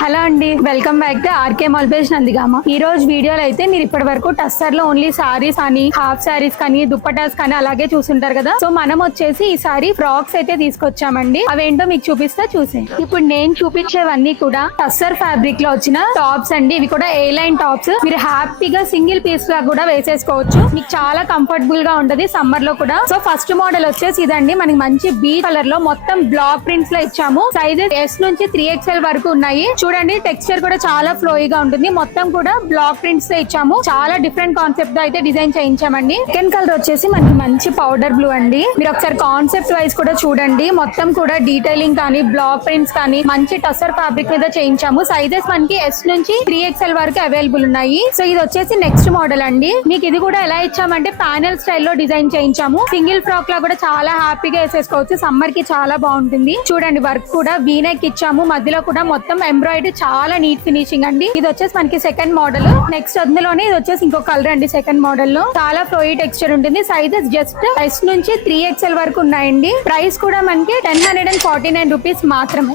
Hello అండి, welcome back to RK mall base Nandigama. ఈ రోజు వీడియోలో అయితే మీరు ఇప్పటి వరకు టస్సర్ లో ఓన్లీ సారీస్ అని, హాఫ్ సారీస్ కానీ, దుప్పటాస్ కానీ అలాగే చూస్తుంటారు కదా. సో మనం వచ్చేసి ఈసారి ఫ్రాక్స్ అయితే తీసుకొచ్చామండి. అవేంటో మీకు చూపిస్తా చూసేయండి. ఇప్పుడు నేను చూపించేవన్నీ కూడా టస్సర్ ఫ్యాబ్రిక్ లో వచ్చిన టాప్స్ అండి. ఇవి కూడా ఏ లైన్ టాప్స్. మీరు హ్యాపీగా సింగిల్ పీస్ లా కూడా వేసేసుకోవచ్చు. మీకు చాలా కంఫర్టబుల్ గా ఉంటది సమ్మర్ లో కూడా. సో ఫస్ట్ మోడల్ వచ్చేసి ఇదండి. మనకి మంచి బీ కలర్ లో మొత్తం బ్లాక్ ప్రింట్స్ లో ఇచ్చాము. సైజెస్ S నుంచి 3XL వరకు ఉన్నాయి. చూడండి, టెక్స్చర్ కూడా చాలా ఫ్లోయిగా ఉంటుంది. మొత్తం కూడా బ్లాక్ ప్రింట్స్ తో ఇచ్చాము. చాలా డిఫరెంట్ కాన్సెప్ట్ తో అయితే డిజైన్ చేయించామండి. సెకండ్ కలర్ వచ్చేసి మనకి మంచి పౌడర్ బ్లూ అండి. మీరు ఒకసారి కాన్సెప్ట్ వైజ్ కూడా చూడండి. మొత్తం కూడా డీటెయిలింగ్ కానీ, బ్లాక్ ప్రింట్స్ కానీ మంచి టస్సర్ ఫ్యాబ్రిక్ మీద చేయించాము. సైజెస్ మనకి S నుంచి 3XL వరకు అవైలబుల్ ఉన్నాయి. సో ఇది వచ్చేసి నెక్స్ట్ మోడల్ అండి. మీకు ఇది కూడా ఎలా ఇచ్చామంటే ప్యానెల్ స్టైల్లో డిజైన్ చేయించాము. సింగిల్ ఫ్రాక్ లా కూడా చాలా హ్యాపీగా వేసేసుకోవచ్చు. సమ్మర్ కి చాలా బాగుంటుంది. చూడండి, వర్క్ కూడా వీనెక్ ఇచ్చాము. మధ్యలో కూడా మొత్తం ఎంబ్రాయిడరీ చాలా నీట్ ఫినిషింగ్ అండి. ఇది వచ్చేసి మనకి సెకండ్ మోడల్. నెక్స్ట్ అందులోనే ఇది వచ్చేసి ఇంకో కలర్ అండి. సెకండ్ మోడల్ లో చాలా ఫ్లోయి టెక్స్చర్ ఉంటుంది. సైజెస్ జస్ట్ S నుంచి 3XL వరకు ఉన్నాయండి. ప్రైస్ కూడా మనకి 1049 రూపీస్ మాత్రమే.